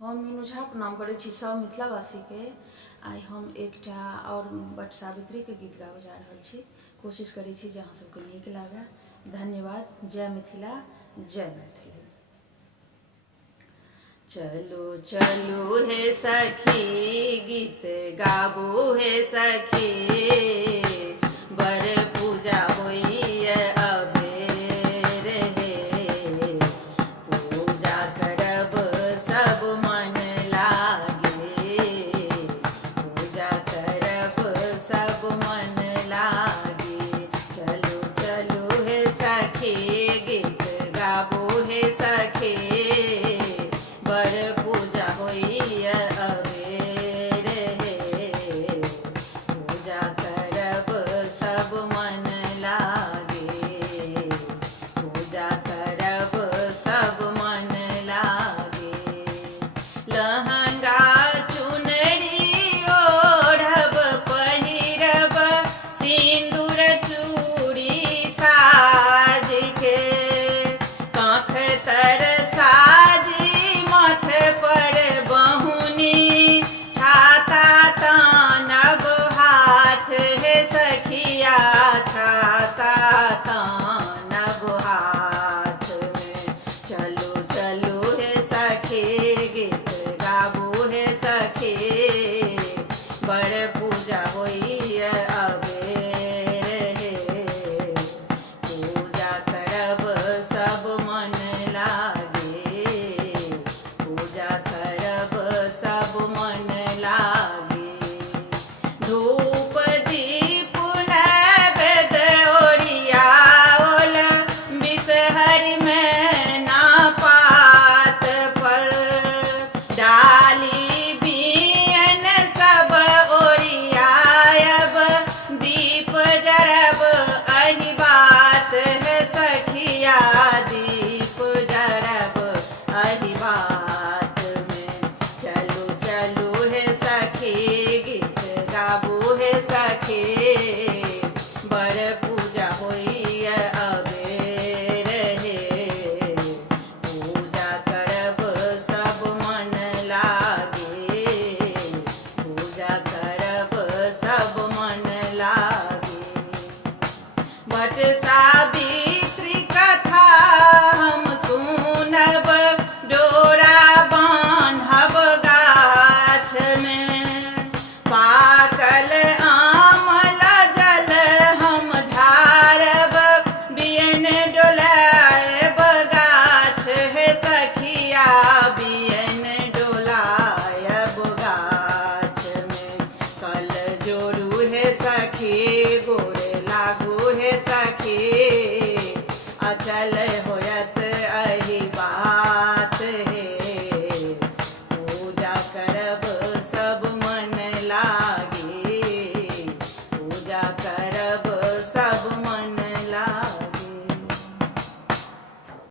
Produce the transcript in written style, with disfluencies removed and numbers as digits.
हम मीनू झा प्रणाम करै छी सब मिथिलावासी के। आइ हम एकटा और बट सावित्री के गीत गाबऽ जा रहल छी। कोशिश करै छी जे अहाँ सबके नीक लागे। धन्यवाद। जय मिथिला, जय मैथिली। चलू चलू हे सखी, गीत गाबू हे सखी, बड़ पूजा होइए अबेर हे। पूजा करब सब मन लागे, पूजा करब सब मन लागे। चलू चलू हे सखी, गीत गाबू हे सखी, बड़ पूजा होइए अबेर हे। पूजा करब सब मन लागे, पूजा करब सब मन लागे। लहंगा चुनरी ओढ़ब पहिरब, सिंदूर चूड़ी साज के, कांख तर साजी माथे पर बहुनी, छाता तानब हाथ हे सखिया, छाता तानब हाथ में। चलू चलू हे सखी, गीत गाबू हे सखी, बड़ पूजा होइए अबेर हे। पूजा करब सब मन लागे, पूजा करब सब मन लागे। धूप दीप नैवेद्य ओरियाओल, बिसहरि में ना पात पर, डाली बियन सब ओरियायब, दीप जरब अहि बात है सखिया, दीप जरब अहि बात में। चलू चलू हे सखी, गीत गाबू हे सखी, बड़ पूजा होइए अबेर हे। पूजा करब सब मन लागे, पूजा करब सब मन लागे। बट सावित्री कथा हम सुनब, डोरा बान्हब गाछ में, पाकल आमल जल हम ढारब, बियन डोलायब गाछ हे सखिया, बियन डोलायब गाछ में। कल जोड़ू हे सखी,